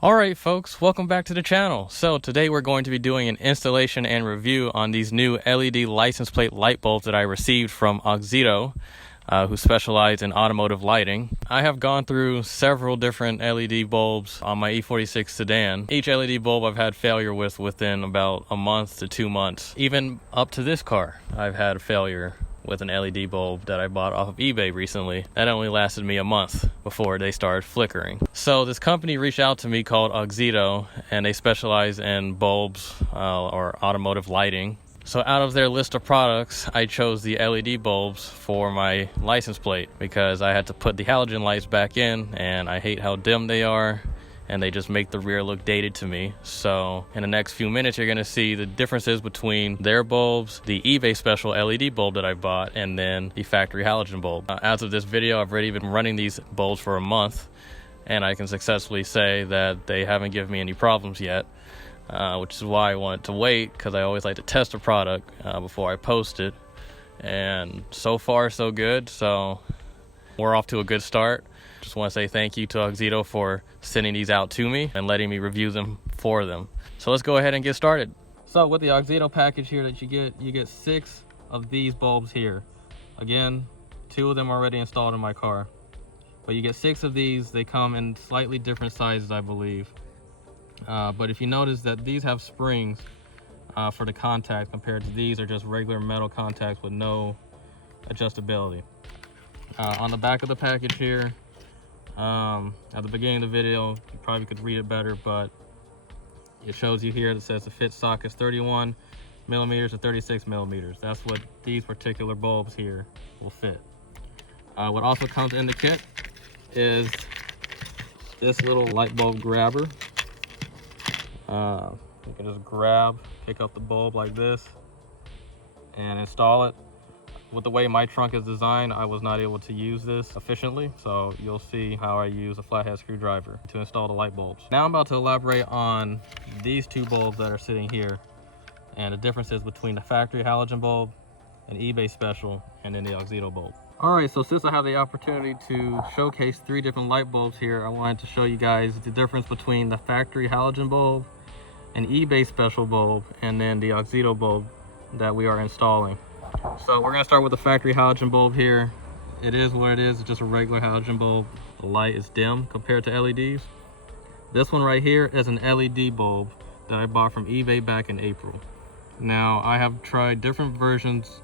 Alright folks, welcome back to the channel. So today we're going to be doing an installation and review on these new LED license plate light bulbs that I received from Auxito, who specialize in automotive lighting. I have gone through several different LED bulbs on my E46 sedan. Each LED bulb I've had failure with within about a month to 2 months. Even up to this car, I've had a failure with an LED bulb that I bought off of eBay recently. That only lasted me a month before they started flickering. So this company reached out to me called Auxito, and they specialize in bulbs or automotive lighting. So out of their list of products, I chose the LED bulbs for my license plate because I had to put the halogen lights back in, and I hate how dim they are, and they just make the rear look dated to me. So in the next few minutes, you're gonna see the differences between their bulbs, the eBay special LED bulb that I bought, and then the factory halogen bulb. As of this video, I've already been running these bulbs for a month, and I can successfully say that they haven't given me any problems yet, which is why I wanted to wait, because I always like to test a product before I post it. And so far, so good. So we're off to a good start. Just want to say thank you to Auxito for sending these out to me and letting me review them for them. So let's go ahead and get started. So with the Auxito package here that you get 6 of these bulbs here. Again, 2 of them already installed in my car. But you get 6 of these. They come in slightly different sizes, I believe. But if you notice that these have springs for the contact compared to these are just regular metal contacts with no adjustability. On the back of the package here, at the beginning of the video, you probably could read it better, but it shows you here that says the fit socket is 31 millimeters to 36 millimeters. That's what these particular bulbs here will fit. What also comes in the kit is this little light bulb grabber. You can just pick up the bulb like this and install it. With the way my trunk is designed, I was not able to use this efficiently, so you'll see how I use a flathead screwdriver to install the light bulbs. Now I'm about to elaborate on these 2 bulbs that are sitting here and the differences between the factory halogen bulb, an eBay special, and then the Auxito bulb. Alright, so since I have the opportunity to showcase 3 different light bulbs here, I wanted to show you guys the difference between the factory halogen bulb, an eBay special bulb, and then the Auxito bulb that we are installing. So we're gonna start with the factory halogen bulb here. It is what it is, it's just a regular halogen bulb. The light is dim compared to LEDs. This one right here is an LED bulb that I bought from eBay back in April. Now I have tried different versions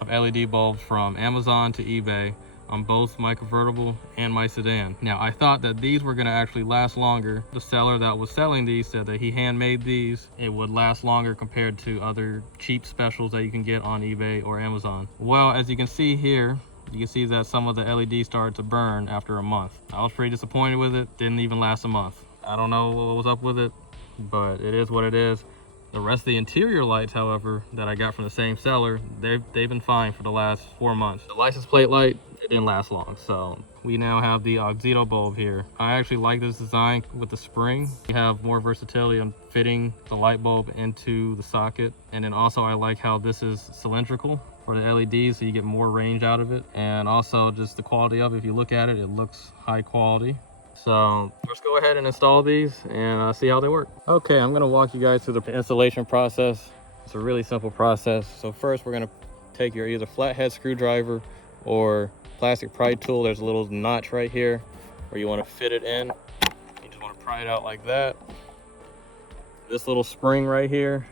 of LED bulbs from Amazon to eBay on both my convertible and my sedan. Now I thought that these were gonna actually last longer. The seller that was selling these said that he handmade these. It would last longer compared to other cheap specials that you can get on eBay or Amazon. Well, as you can see here, you can see that some of the LEDs started to burn after a month. I was pretty disappointed with it. Didn't even last a month. I don't know what was up with it, but it is what it is. The rest of the interior lights, however, that I got from the same seller, they've been fine for the last 4 months. The license plate light, it didn't last long. So we now have the Auxito bulb here. I actually like this design with the spring. You have more versatility on fitting the light bulb into the socket. And then also I like how this is cylindrical for the LEDs, so you get more range out of it. And also just the quality of it, if you look at it, it looks high quality. So let's go ahead and install these and see how they work. Okay, I'm gonna walk you guys through the installation process. It's a really simple process. So first we're gonna take your either flathead screwdriver or plastic pry tool. There's a little notch right here where you wanna fit it in. You just wanna pry it out like that. This little spring right here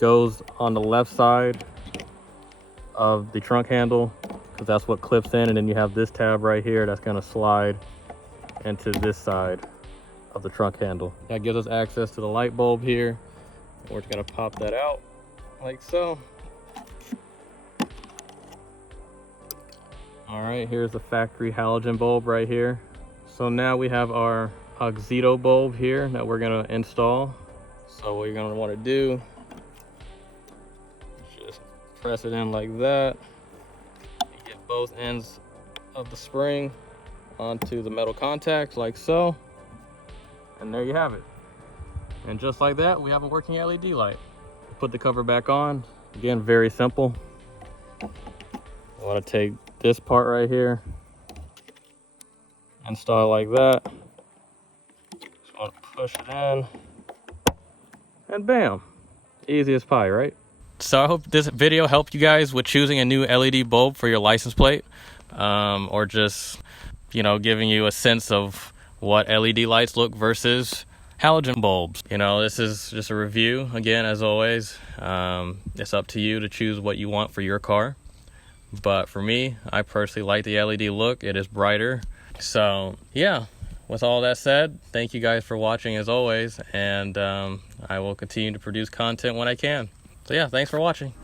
goes on the left side of the trunk handle, because that's what clips in, and then you have this tab right here that's gonna slide into this side of the trunk handle. That gives us access to the light bulb here. We're just gonna pop that out like so. All right, here's the factory halogen bulb right here. So now we have our Auxito bulb here that we're gonna install. So what you're gonna wanna do, just press it in like that. You get both ends of the spring onto the metal contacts like so, and there you have it. And just like that, we have a working LED light. Put the cover back on. Again, very simple. I want to take this part right here, install it like that, push it in, and bam, easy as pie, right? So I hope this video helped you guys with choosing a new LED bulb for your license plate, or just, you know, giving you a sense of what LED lights look versus halogen bulbs. You know, this is just a review. Again, as always, it's up to you to choose what you want for your car. But for me, I personally like the LED look. It is brighter. So yeah, with all that said, thank you guys for watching as always, and I will continue to produce content when I can. So yeah, thanks for watching.